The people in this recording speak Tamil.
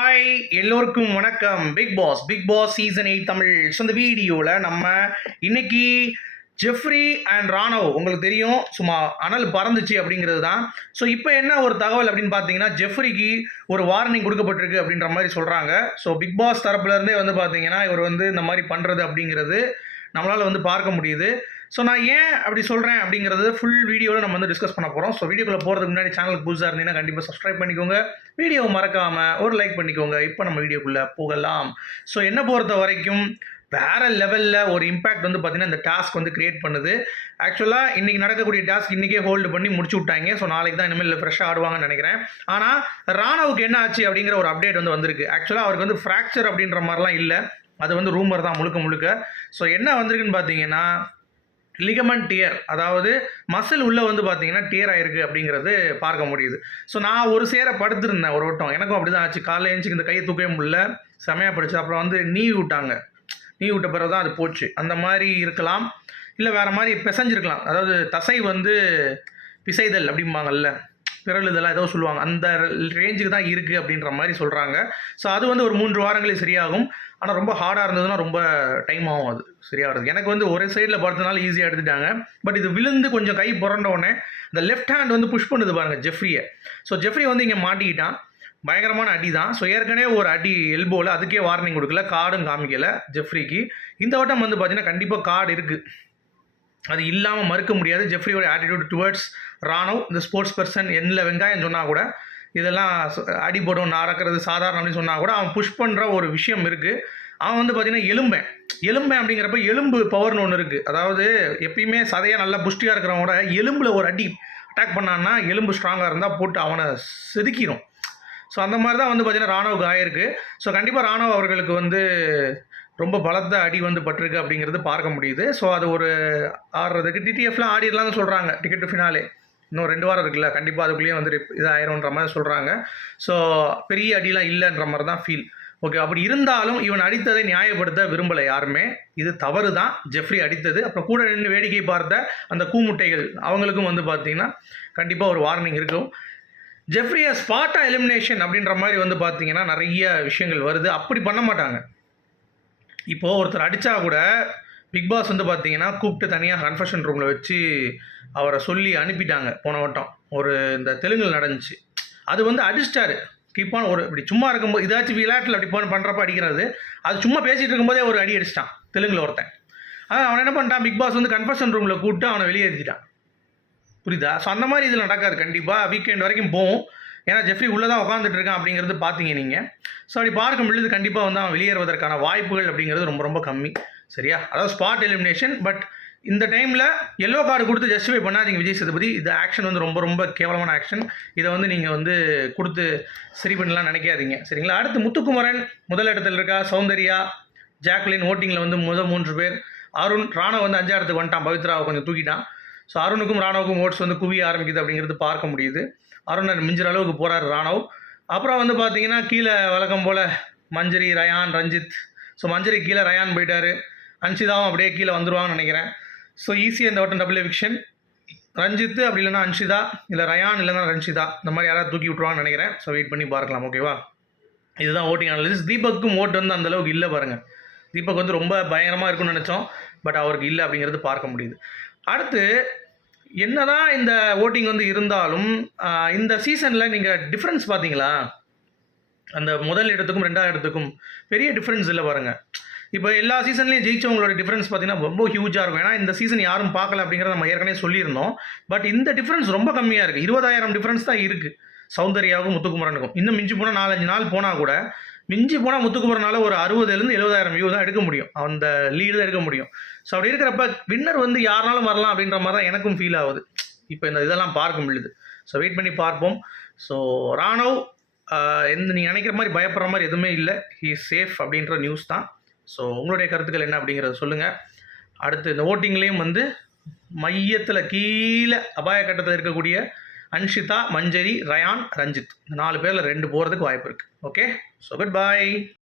ஹாய் எல்லோருக்கும் வணக்கம். Bigg Boss Bigg Boss season eight Tamil. So இந்த வீடியோவில் நம்ம இன்னைக்கு ஜெஃப்ரி அண்ட் ராணவ் உங்களுக்கு தெரியும். சும்மா அனல் பறந்துச்சு அப்படிங்கிறது தான் ஸோ இப்போ என்ன ஒரு தகவல் அப்படின்னு பார்த்தீங்கன்னா ஜெஃப்ரிக்கு ஒரு வார்னிங் கொடுக்கப்பட்டிருக்கு அப்படின்ற மாதிரி சொல்கிறாங்க ஸோ பிக் பாஸ் தரப்புலேருந்தே வந்து பார்த்தீங்கன்னா இவர் வந்து இந்த மாதிரி பண்ணுறது அப்படிங்கிறது நம்மளால் வந்து பார்க்க முடியுது. ஸோ நான் ஏன் அப்படி சொல்கிறேன் அப்படிங்கிறது ஃபுல் வீடியோவில் நம்ம வந்து டிஸ்கஸ் பண்ண போகிறோம் ஸோ வீடியோக்குள்ள போகிறதுக்கு முன்னாடி சேனலுக்கு புதுசாக இருந்தீங்கன்னா கண்டிப்பாக சப்ஸ்கிரைப் பண்ணிக்கோங்க. வீடியோ மறக்காமல் ஒரு லைக் பண்ணிக்கோங்க. இப்போ நம்ம வீடியோக்குள்ளே போகலாம். ஸோ என்ன பொறுத்த வரைக்கும் வேற லெவலில் ஒரு இம்பேக்ட் வந்து பார்த்திங்கன்னா இந்த டாஸ்க் வந்து கிரியேட் பண்ணுது. ஆக்சுவலாக இன்றைக்கி நடக்கக்கூடிய டாஸ்க் இன்றைக்கே ஹோல்டு பண்ணி முடிச்சு விட்டாங்க. ஸோ நாளைக்கு தான் இனிமேல் ஃப்ரெஷ்ஷாக ஆடுவாங்கன்னு நினைக்கிறேன். ஆனால் ராணவுக்கு என்ன ஆச்சு அப்படிங்கிற ஒரு அப்டேட் வந்து வந்திருக்கு. ஆக்சுவலாக அவருக்கு வந்து ஃப்ராக்சர் அப்படின்ற மாதிரிலாம் இல்லை. அது வந்து ரூமர் தான் முழுக்க முழுக்க. ஸோ என்ன வந்திருக்குன்னு பார்த்தீங்கன்னா லிகமெண்ட் டியர் அதாவது மசில் உள்ளே வந்து பார்த்தீங்கன்னா டியர் ஆயிருக்கு அப்படிங்கிறது பார்க்க முடியுது. ஸோ நான் ஒரு சேர படுத்திருந்தேன் ஒரு வட்டம். எனக்கும் அப்படி தான் ஆச்சு. காலையில் எழுந்துச்சு இந்த கையை தூக்கவே முடியல. செமையாக படிச்சு. அப்புறம் வந்து நீ விட்டாங்க. நீ விட்ட பிறகு தான் அது போச்சு. அந்த மாதிரி இருக்கலாம். இல்லை வேறு மாதிரி பிசைஞ்சிருக்கலாம். அதாவது தசை வந்து பிசைதல் அப்படிம்பாங்கல்ல. பிறல் இதெல்லாம் ஏதோ சொல்லுவாங்க. அந்த ரேஞ்சுக்கு தான் இருக்குது அப்படின்ற மாதிரி சொல்கிறாங்க ஸோ அது வந்து ஒரு மூன்று வாரங்களில் சரியாகும். ஆனால் ரொம்ப ஹார்டாக இருந்ததுன்னா ரொம்ப டைம் ஆகும் அது. சரியாகிறது எனக்கு வந்து ஒரே சைடில் படுத்தனால ஈஸியாக எடுத்துட்டாங்க. பட் இது விழுந்து கொஞ்சம் கை புரண்ட உடனே இந்த லெஃப்ட் ஹேண்ட் வந்து புஷ் பண்ணுது பாருங்கள் ஜெஃப்ரியை ஸோ ஜெஃப்ரி வந்து இங்கே மாட்டிக்கிட்டான். பயங்கரமான அடி தான் ஸோ ஏற்கனவே ஒரு அடி எல்போவில் அதுக்கே வார்னிங் கொடுக்கல. கார்டும் காமிக்கலை ஜெஃப்ரிக்கு இந்த வட்டம் வந்து பார்த்தீங்கன்னா கண்டிப்பாக கார்டு இருக்குது அது இல்லாமல் மறுக்க முடியாது. ஜெஃப்ரியோட ஆட்டிடியூட் டுவர்ட்ஸ் ராணவ் இந்த ஸ்போர்ட்ஸ் பர்சன் என்ன வெங்காயம் சொன்னால் கூட இதெல்லாம் அடிபடும் நடக்கிறது சாதாரணம் அப்படின்னு சொன்னால் கூட அவன் புஷ் பண்ணுற ஒரு விஷயம் இருக்குது அவன் வந்து பார்த்தீங்கன்னா எலும்பேன். எலும்பேன் அப்படிங்கிறப்ப எலும்பு பவர்னு ஒன்று இருக்குது அதாவது எப்பயுமே சதையாக நல்லா புஷ்டியாக இருக்கிறவங்க கூட எலும்பில் ஒரு அடி அட்டாக் பண்ணான்னா எலும்பு ஸ்ட்ராங்காக இருந்தால் போட்டு அவனை செதுக்கிடும் ஸோ அந்த மாதிரி தான் வந்து பார்த்தீங்கன்னா ராணுவுக்கு ஆயிருக்கு. ஸோ கண்டிப்பாக ராணுவ அவர்களுக்கு வந்து ரொம்ப பலத்த அடி வந்து பட்டிருக்கு அப்படிங்கிறது பார்க்க முடியுது. ஸோ அது ஒரு ஆடுறதுக்கு டிடிஎஃப்லாம் ஆடிடலாம்னு சொல்கிறாங்க டிக்கெட் ஃபினாலே இன்னும் ரெண்டு வாரம் இருக்குல்ல கண்டிப்பாக அதுக்குள்ளேயே வந்து இதாயிரும்ன்ற மாதிரி சொல்கிறாங்க ஸோ பெரிய அடிலாம் இல்லைன்ற மாதிரி தான் ஃபீல் ஓகே அப்படி இருந்தாலும் இவன் அடித்ததை நியாயப்படுத்த விரும்பலை யாருமே. இது தவறு தான் ஜெஃப்ரி அடித்தது. அப்புறம் கூட நின்று வேடிக்கை பார்த்த அந்த கூமுட்டைகள் அவங்களுக்கும் வந்து பார்த்தீங்கன்னா கண்டிப்பாக ஒரு வார்னிங் இருக்கும். ஜெஃப்ரியை ஸ்பாட்டா எலிமினேஷன் அப்படின்ற மாதிரி வந்து பார்த்தீங்கன்னா நிறைய விஷயங்கள் வருது. அப்படி பண்ண மாட்டாங்க. இப்போது ஒருத்தர் அடித்தா கூட பிக் பாஸ் வந்து பார்த்தீங்கன்னா கூப்பிட்டு தனியாக கன்ஃபெஷன் ரூமில் வச்சு அவரை சொல்லி அனுப்பிட்டாங்க. போன வட்டம். ஒரு இந்த தெலுங்கில் நடந்துச்சு. அது வந்து அடிச்சிட்டாரு. கீப்பான ஒரு இப்படி சும்மா இருக்கும்போது இதாச்சும் விளையாட்டில் அப்படி போன பண்ணுறப்ப அடிக்கிறது. அது சும்மா பேசிகிட்டு இருக்கும்போதே ஒரு அடி அடிச்சிட்டான். தெலுங்கில் ஒருத்தன். ஆனால் அவன் என்ன பண்ணிட்டான்? பிக் பாஸ் வந்து கன்ஃபெஷன் ரூமில் கூப்பிட்டு அவனை வெளியேற்றிட்டான் புரியுதா? ஸோ அந்த மாதிரி இதில் நடக்காது. கண்டிப்பாக வீக்கெண்ட் வரைக்கும் போகும். ஏன்னா ஜெஃப்ரி உள்ளே தான் உட்காந்துட்டு இருக்கான் அப்படிங்கிறது பார்த்தீங்க நீங்கள் ஸோ அப்படி பார்க்கும் பொழுது கண்டிப்பாக வந்து அவன் வெளியேறுவதற்கான வாய்ப்புகள் அப்படிங்கிறது ரொம்ப ரொம்ப கம்மி. சரியா? அதாவது ஸ்பாட் எலிமினேஷன் பட் இந்த டைமில் எல்லோ கார்டு கொடுத்து ஜஸ்டிஃபை பண்ணாதீங்க விஜய் சேதுபதி. இந்த ஆக்ஷன் வந்து ரொம்ப ரொம்ப கேவலமான ஆக்ஷன் இதை வந்து நீங்கள் வந்து கொடுத்து சரி பண்ணலாம் நினைக்காதீங்க. சரிங்களா? அடுத்து முத்துக்குமரன் முதல் இடத்துல இருக்கா? சௌந்தர்யா ஜாக்லின் ஓட்டிங்கில் வந்து முதல் மூன்று பேர். அருண் ராணவ் வந்து அஞ்சாயிரத்துக்கு வந்துட்டான். பவித்ராவை கொஞ்சம் தூக்கிட்டான். ஸோ அருணுக்கும் ராணவுக்கும் ஓட்ஸ் வந்து குவிய ஆரம்பிக்குது அப்படிங்கிறது பார்க்க முடியுது. அருணர் மிஞ்சுற அளவுக்கு போகிறார் ராணவ். அப்புறம் வந்து பார்த்தீங்கன்னா கீழே வழக்கம் போல் மஞ்சரி ரயான் ரஞ்சித். ஸோ மஞ்சரி கீழே ரயான் போயிட்டார். அன்ஷிதாவும் அப்படியே கீழே வந்துடுவாங்கன்னு நினைக்கிறேன். ஸோ ஈஸியாக இந்த வட்டம் டபுள் எவிக்ஷன் ரஞ்சித் அப்படி இல்லைனா அன்ஷிதா இல்லை ரயான் இல்லைனா ரஞ்சிதா இந்த மாதிரி யாராவது தூக்கி விட்ருவாங்கன்னு நினைக்கிறேன். ஸோ வெயிட் பண்ணி பார்க்கலாம் ஓகேவா இதுதான் ஓட்டிங் அனாலிசிஸ் தீபக்கும் ஓட்டு வந்து அந்தளவுக்கு இல்லை பாருங்கள் தீபக் வந்து ரொம்ப பயங்கரமாக இருக்கும்னு நினச்சோம். பட் அவருக்கு இல்லை அப்படிங்கிறது பார்க்க முடியுது. அடுத்து என்னதான் இந்த ஓட்டிங் வந்து இருந்தாலும் இந்த சீசனில் நீங்கள் டிஃப்ரென்ஸ் பார்த்தீங்களா? அந்த முதல் இடத்துக்கும் ரெண்டாவது இடத்துக்கும் பெரிய டிஃப்ரென்ஸ் இல்லை பாருங்கள் இப்போ எல்லா சீசன்லேயும் ஜெயிச்சவங்களோட டிஃப்ரென்ஸ் பார்த்தீங்கன்னா ரொம்ப ஹியூஜாக இருக்கும். ஏன்னா இந்த சீசன் யாரும் பார்க்கல அப்படிங்கிறத நம்ம ஏற்கனவே சொல்லியிருந்தோம். பட் இந்த டிஃப்ரென்ஸ் ரொம்ப கம்மியாக இருக்குது இருபதாயிரம் டிஃப்ரென்ஸ் தான் இருக்குது சௌந்தர்யாவுக்கும் முத்துக்குமரனுக்கும். இன்னும் மிஞ்சி போனால் நாலஞ்சு நாள் போனால் கூட மிஞ்சி போனால் முத்துக்குமரனால ஒரு அறுபதுலேருந்து எழுபதாயிரம் வியூ தான் எடுக்க முடியும். அந்த லீடு தான் எடுக்க முடியும். ஸோ அப்படி இருக்கிறப்ப வின்னர் வந்து யாருனாலும் வரலாம் அப்படின்ற மாதிரி தான் எனக்கும் ஃபீல் ஆகுது. இப்போ இந்த இதெல்லாம் பார்க்க முடியுது ஸோ வெயிட் பண்ணி பார்ப்போம். ஸோ ராணவ் எந்த நீங்கள் நினைக்கிற மாதிரி பயப்படுற மாதிரி எதுவுமே இல்லை. ஹீ சேஃப் அப்படின்ற நியூஸ் தான். ஸோ உங்களுடைய கருத்துக்கள் என்ன அப்படிங்கிறத சொல்லுங்கள் அடுத்து இந்த ஓட்டிங்லேயும் வந்து மையத்தில் கீழே அபாய கட்டத்தில் இருக்கக்கூடிய அன்ஷிதா மஞ்சரி ரயான் ரஞ்சித். இந்த நாலு பேரில் ரெண்டு போகிறதுக்கு வாய்ப்பு இருக்குது ஓகே ஸோ குட் பாய்